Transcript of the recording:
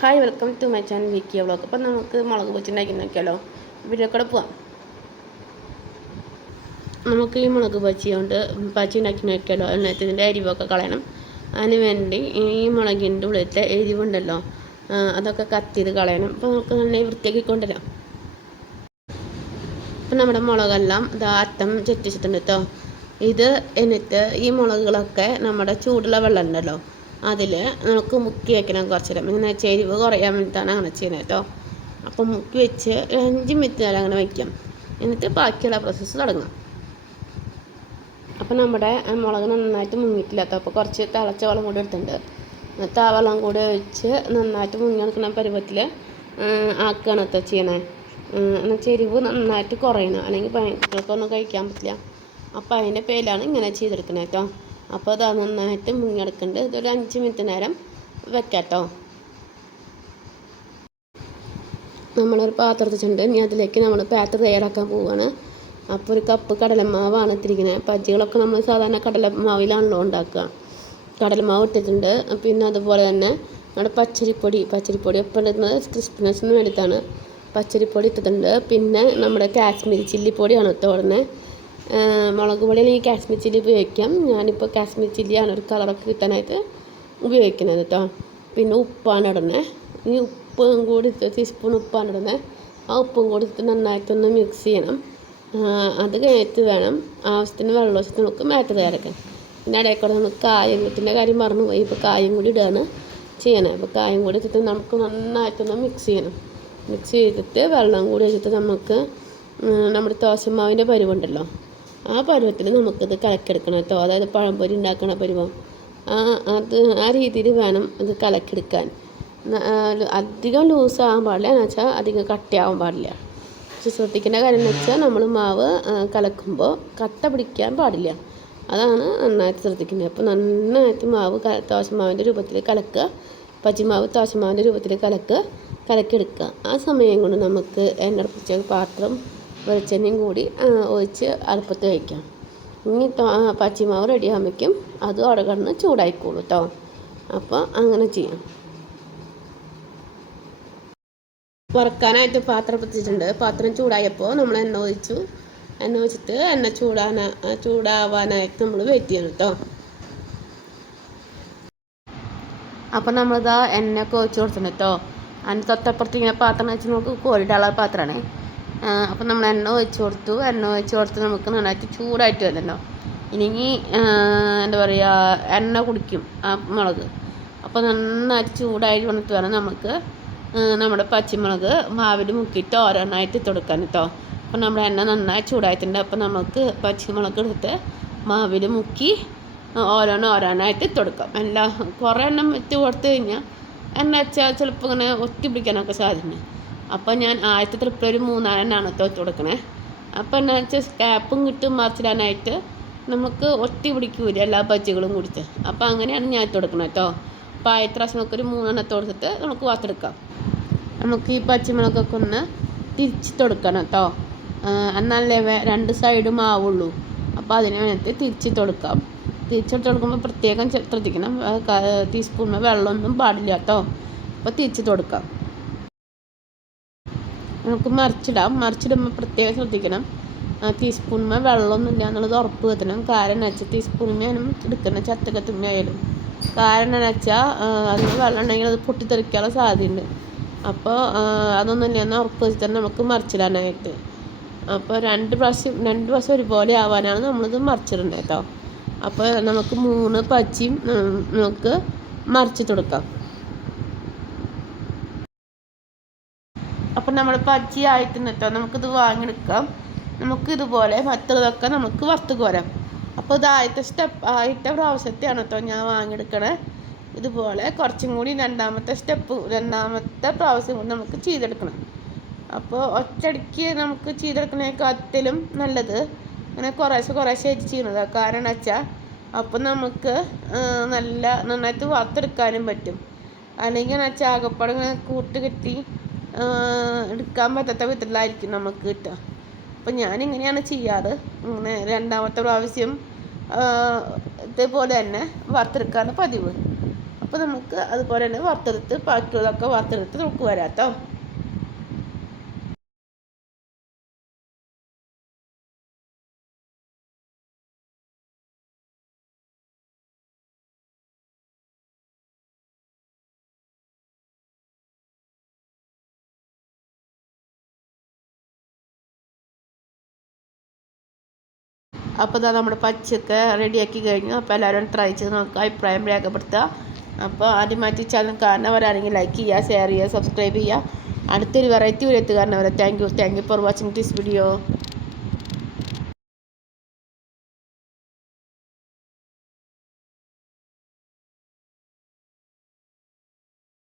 Hi welcome to my channel വിക്കിയ vlog അപ്പം നമുക്ക് മുളക് പൊച്ചി ഉണ്ടാക്കി നോക്കിയാലോ വീഡിയോ കൂടെ പോവാം. നമുക്ക് ഈ മുളക് പച്ചി കൊണ്ട് പച്ചി ഉണ്ടാക്കി നോക്കിയാലോ എണ്ണത്തിന്റെ അരിവൊക്കെ കളയണം. അതിന് വേണ്ടി ഈ മുളകിന്റെ ഉള്ളിലത്തെ എരിവുണ്ടല്ലോ അതൊക്കെ കത്തിയത് കളയണം. അപ്പോൾ നമുക്ക് നല്ല വൃത്തിയാക്കി കൊണ്ടുവരാം. അപ്പം നമ്മുടെ മുളകെല്ലാം ഇതാ അത്തം ചെറ്റിച്ചിട്ടുണ്ട് കേട്ടോ ഇത് എന്നിട്ട് ഈ മുളകുകളൊക്കെ നമ്മുടെ ചൂടുള്ള വെള്ളം ഉണ്ടല്ലോ അതിൽ നമുക്ക് മുക്കി വെക്കണം കുറച്ച് നേരം ഇങ്ങനെ ചെരിവ് കുറയാൻ വേണ്ടിയിട്ടാണ് അങ്ങനെ ചെയ്യുന്നത് കേട്ടോ. അപ്പം മുക്കി വെച്ച് അഞ്ച് മിനിറ്റ് നേരം അങ്ങനെ വയ്ക്കാം. എന്നിട്ട് ബാക്കിയുള്ള പ്രോസസ്സ് തുടങ്ങാം. അപ്പം നമ്മുടെ മുളക് നന്നായിട്ട് മുങ്ങിയിട്ടില്ലാത്ത അപ്പോൾ കുറച്ച് തിളച്ച വെള്ളം കൂടി എടുത്തിട്ടുണ്ട്. എന്നിട്ട് ആ വെള്ളം കൂടി ഒഴിച്ച് നന്നായിട്ട് മുങ്ങി നിൽക്കുന്ന പരുവത്തിൽ ആക്കുകയാണ് കേട്ടോ ചെയ്യണേ. എന്നാൽ ചെരിവ് നന്നായിട്ട് കുറയണം. അല്ലെങ്കിൽ ഭയങ്കരക്കൊന്നും കഴിക്കാൻ പറ്റില്ല. അപ്പോൾ അതിന്റെ പേരിലാണ് ഇങ്ങനെ ചെയ്തെടുക്കുന്നത് കേട്ടോ. അപ്പോൾ അത് നന്നായിട്ട് മുങ്ങിയെടുക്കുന്നുണ്ട്. ഇതൊരു അഞ്ച് മിനിറ്റ് നേരം വെക്കാട്ടോ. കേട്ടോ നമ്മളൊരു പാത്രം വെച്ചിട്ടുണ്ട് ഇനി അതിലേക്ക് നമ്മൾ പാത്രം തയ്യാറാക്കാൻ പോവുകയാണ് അപ്പോൾ ഒരു കപ്പ് കടലമാവാണ് ഇട്ടിരിക്കുന്നത്. പജ്ജികളൊക്കെ നമ്മൾ സാധാരണ കടലമാവിലാണല്ലോ ഉണ്ടാക്കുക. കടലമാവ് ഇട്ടിട്ടുണ്ട്. പിന്നെ അതുപോലെ തന്നെ നമ്മുടെ പച്ചരിപ്പൊടി പച്ചരിപ്പൊടി ഒപ്പം ഇടുന്നത് ക്രിസ്പിനെസ്സിന് വേണ്ടിയിട്ടാണ്. പച്ചരിപ്പൊടി ഇട്ടിട്ടുണ്ട്. പിന്നെ നമ്മുടെ കാശ്മീരി ചില്ലിപ്പൊടിയാണ് തോടുന്നത് മുളക് പൊടി അല്ലെങ്കിൽ കാശ്മീർ ചില്ലി ഉപയോഗിക്കാം. ഞാനിപ്പോൾ കാശ്മീർ ചില്ലിയാണ് ഒരു കളറൊക്കെ കിട്ടാനായിട്ട് ഉപയോഗിക്കുന്നത് കേട്ടോ പിന്നെ ഉപ്പാണ് ഇടുന്നത് ഈ ഉപ്പും കൂടി ടീസ്പൂൺ ഉപ്പാണ് ഇടുന്നത് ആ ഉപ്പും കൂടി നന്നായിട്ടൊന്ന് മിക്സ് ചെയ്യണം. അത് കഴിഞ്ഞിട്ട് വേണം ആവശ്യത്തിന് വെള്ളം ഒഴിച്ചിട്ട് നമുക്ക് മാറ്റ് തയ്യാറാക്കാൻ പിന്നെ ഇടയിൽ കൂടെ നമുക്ക് കായത്തിന്റെ കാര്യം പറഞ്ഞു പോയി. ഇപ്പോൾ കായം കൂടി ഇടുകയാണ് ചെയ്യണേ. അപ്പോൾ കായം കൂടി ഇട്ടിട്ട് നമുക്ക് നന്നായിട്ടൊന്ന് മിക്സ് ചെയ്യണം. മിക്സ് ചെയ്തിട്ട് വെള്ളം കൂടി ഒഴിച്ചിട്ട് നമുക്ക് നമ്മുടെ ദോശമാവിന്റെ പരുവുണ്ടല്ലോ. ആ പരുവത്തിൽ നമുക്കിത് കലക്കിയെടുക്കണം കേട്ടോ. അതായത് പഴംപൊരി ഉണ്ടാക്കണ പരുവം. ആ അത് ആ രീതിയിൽ വേണം ഇത് കലക്കിയെടുക്കാൻ അധികം ലൂസ് ആകാൻ പാടില്ല. എന്ന് വെച്ചാൽ അധികം കട്ടിയാവാൻ പാടില്ല. പക്ഷെ ശ്രദ്ധിക്കേണ്ട കാര്യം എന്ന് വെച്ചാൽ നമ്മൾ മാവ് കലക്കുമ്പോൾ കട്ട പിടിക്കാൻ പാടില്ല. അതാണ് നന്നായിട്ട് ശ്രദ്ധിക്കുന്നത് അപ്പോൾ നന്നായിട്ട് മാവ് ദോശമാവിന്റെ രൂപത്തിൽ കലക്കുക. പച്ചിമാവ് ദോശമാവിന്റെ രൂപത്തിൽ കലക്കുക. കലക്കിയെടുക്കുക. ആ സമയം കൊണ്ട് നമുക്ക് എണ്ണടപ്പിച്ച പാത്രം വെളിച്ചെണ്ണയും കൂടി ഒഴിച്ച് അടുപ്പത്ത് വയ്ക്കാം ഇനി പച്ചമാവ് ആ, പച്ചിമാവ് റെഡി ആകുമ്പോഴേക്കും അത് അവിടെ കിടന്ന് ചൂടായിക്കോളൂ കേട്ടോ അപ്പോൾ അങ്ങനെ ചെയ്യാം. വറക്കാനായിട്ട് പാത്രം വെച്ചിട്ടുണ്ട് പാത്രം ചൂടായപ്പോൾ നമ്മൾ എണ്ണ ഒഴിച്ചു. എണ്ണ ഒഴിച്ചിട്ട് എണ്ണ ചൂടാന ചൂടാവാനായിട്ട് നമ്മൾ വെയിറ്റ് ചെയ്യണം കേട്ടോ അപ്പോൾ നമ്മളിതാ എണ്ണയൊക്കെ ഒഴിച്ച് കൊടുത്തിട്ടുണ്ട് കേട്ടോ അതിന് തൊട്ടപ്പുറത്ത് ഇങ്ങനെ പാത്രം വെച്ച് നമുക്ക് കോരിടാനുള്ള പാത്രമാണ്. അപ്പോൾ നമ്മൾ എണ്ണ ഒഴിച്ച് കൊടുത്തു. എണ്ണ ഒഴിച്ച് കൊടുത്ത് നമുക്ക് നന്നായിട്ട് ചൂടായിട്ട് വരുന്നുണ്ടോ ഇനി എന്താ പറയുക എണ്ണ കുടിക്കും ആ മുളക്. അപ്പോൾ നന്നായിട്ട് ചൂടായിട്ട് വന്നിട്ട് വേണം നമുക്ക് നമ്മുടെ പച്ചമുളക് മാവിൽ മുക്കിയിട്ട് ഓരോന്നായിട്ട് ഇട്ട് കൊടുക്കാൻ കേട്ടോ അപ്പോൾ നമ്മുടെ എണ്ണ നന്നായി ചൂടായിട്ടുണ്ട്. അപ്പോൾ നമുക്ക് പച്ചമുളക് എടുത്ത് മാവിൽ മുക്കി ഓരോന്ന് ഓരോന്നായിട്ട് കൊടുക്കാം. എല്ലാം കുറേ എണ്ണം ഇട്ട് കൊടുത്തു കഴിഞ്ഞാൽ എണ്ണ വെച്ചാൽ ചിലപ്പോൾ ഇങ്ങനെ ഒറ്റ പിടിക്കാനൊക്കെ സാധ്യത അപ്പോൾ ഞാൻ ആദ്യത്തെ ട്രിപ്പിൽ ഒരു മൂന്നാലെണ്ണമാണ് തോറ്റ് കൊടുക്കണേ. അപ്പോൾ എന്നാ വെച്ചാൽ സ്കാപ്പും കിട്ടും മറിച്ചിടാനായിട്ട്. നമുക്ക് ഒട്ടി പിടിക്കൂല എല്ലാ ബജ്ജികളും കുടിച്ച്. അപ്പോൾ അങ്ങനെയാണ് ഞാൻ ഇട്ട് കൊടുക്കുന്നത് കേട്ടോ അപ്പോൾ ആദ്യത്തെ പ്രാവശ്യം നമുക്കൊരു മൂന്നെണ്ണത്തെ കൊടുത്തിട്ട് നമുക്ക് വാർത്തെടുക്കാം. നമുക്ക് ഈ പച്ചമുളകൊക്കെ ഒന്ന് തിരിച്ച് കൊടുക്കണം കേട്ടോ എന്നാലേ രണ്ട് സൈഡും ആവുള്ളൂ. അപ്പോൾ അതിന് വേണ്ടിയിട്ട് തിരിച്ച് കൊടുക്കാം. തിരിച്ചിട്ട് കൊടുക്കുമ്പോൾ പ്രത്യേകം ശ്രദ്ധിക്കണം. ടീസ്പൂണിൽ വെള്ളമൊന്നും പാടില്ല കേട്ടോ അപ്പോൾ തിരിച്ച് കൊടുക്കാം. നമുക്ക് മറിച്ചിടാം. മറിച്ചിടുമ്പോൾ പ്രത്യേകം ശ്രദ്ധിക്കണം. ടീസ്പൂണിൽ വെള്ളമൊന്നും ഇല്ല എന്നുള്ളത് ഉറപ്പ് വരുത്തണം. കാരണം വെച്ചാൽ ടീസ്പൂണിനും എടുക്കുന്ന ചത്തകത്തുമ്മയായാലും കാരണം എന്ന് വെച്ചാൽ അതിന് വെള്ളം ഉണ്ടെങ്കിൽ അത് പൊട്ടിത്തെറിക്കാനുള്ള സാധ്യതയുണ്ട്. അപ്പോൾ അതൊന്നും എന്ന് ഉറപ്പ് വെച്ചിട്ട് നമുക്ക് മറിച്ചിടാനായിട്ട്. അപ്പോൾ രണ്ട് പ്രാവശ്യം രണ്ട് പ്രാവശ്യം ഒരുപോലെ ആവാനാണ് നമ്മളിത് മറിച്ചിടേണ്ടത് കേട്ടോ അപ്പോൾ നമുക്ക് മൂന്ന് പച്ചയും നമുക്ക് മറിച്ചിട്ട് കൊടുക്കാം. അപ്പം നമ്മൾ പച്ചി ആയിട്ടുണ്ട് കേട്ടോ. നമുക്കിത് വാങ്ങിയെടുക്കാം. നമുക്ക് ഇതുപോലെ മറ്റുള്ളതൊക്കെ നമുക്ക് വറുത്ത് കോരാം അപ്പോൾ ഇത് ആദ്യത്തെ സ്റ്റെപ്പ് ആദ്യത്തെ പ്രാവശ്യത്തെയാണ് കേട്ടോ ഞാൻ വാങ്ങിയെടുക്കണേ. ഇതുപോലെ കുറച്ചും കൂടി രണ്ടാമത്തെ സ്റ്റെപ്പ് രണ്ടാമത്തെ പ്രാവശ്യം കൂടി നമുക്ക് ചെയ്തെടുക്കണം. അപ്പോൾ ഒറ്റയടിക്ക് നമുക്ക് ചെയ്തെടുക്കണേക്കാത്തിലും നല്ലത് അങ്ങനെ കുറേശ്ശെ കുറേശ്ശെ ആയിട്ട് ചെയ്യുന്നതാണ് കാരണം വെച്ചാൽ അപ്പം നമുക്ക് നല്ല നന്നായിട്ട് വറുത്തെടുക്കാനും പറ്റും. അല്ലെങ്കിൽ എന്നുവെച്ചാൽ ആകപ്പാടെ കൂട്ട് കെട്ടി എടുക്കാൻ പറ്റാത്ത വിധത്തിലായിരിക്കും നമുക്ക് കിട്ടുക. അപ്പം ഞാനിങ്ങനെയാണ് ചെയ്യാറ്. ഇങ്ങനെ രണ്ടാമത്തെ പ്രാവശ്യം ഇതേപോലെ തന്നെ വറുത്തെടുക്കാറ് പതിവ്. അപ്പോൾ നമുക്ക് അതുപോലെ തന്നെ വറുത്തെടുത്ത് ബാക്കിയുള്ളതൊക്കെ വറുത്തെടുത്ത് നമുക്ക് അപ്പോൾ ഇതാ നമ്മുടെ പച്ചയൊക്കെ റെഡിയാക്കി കഴിഞ്ഞു. അപ്പോൾ എല്ലാവരും ട്രൈ ചെയ്ത് നമുക്ക് അഭിപ്രായം രേഖപ്പെടുത്തുക. അപ്പോൾ ആദ്യമായിട്ട് ചാനൽ കാണുന്നവരാണെങ്കിൽ ലൈക്ക് ചെയ്യുക ഷെയർ ചെയ്യുക സബ്സ്ക്രൈബ് ചെയ്യുക. അടുത്തൊരു വെറൈറ്റി വീഡിയോ എത്തുക കാരണം thank you thank you for watching this video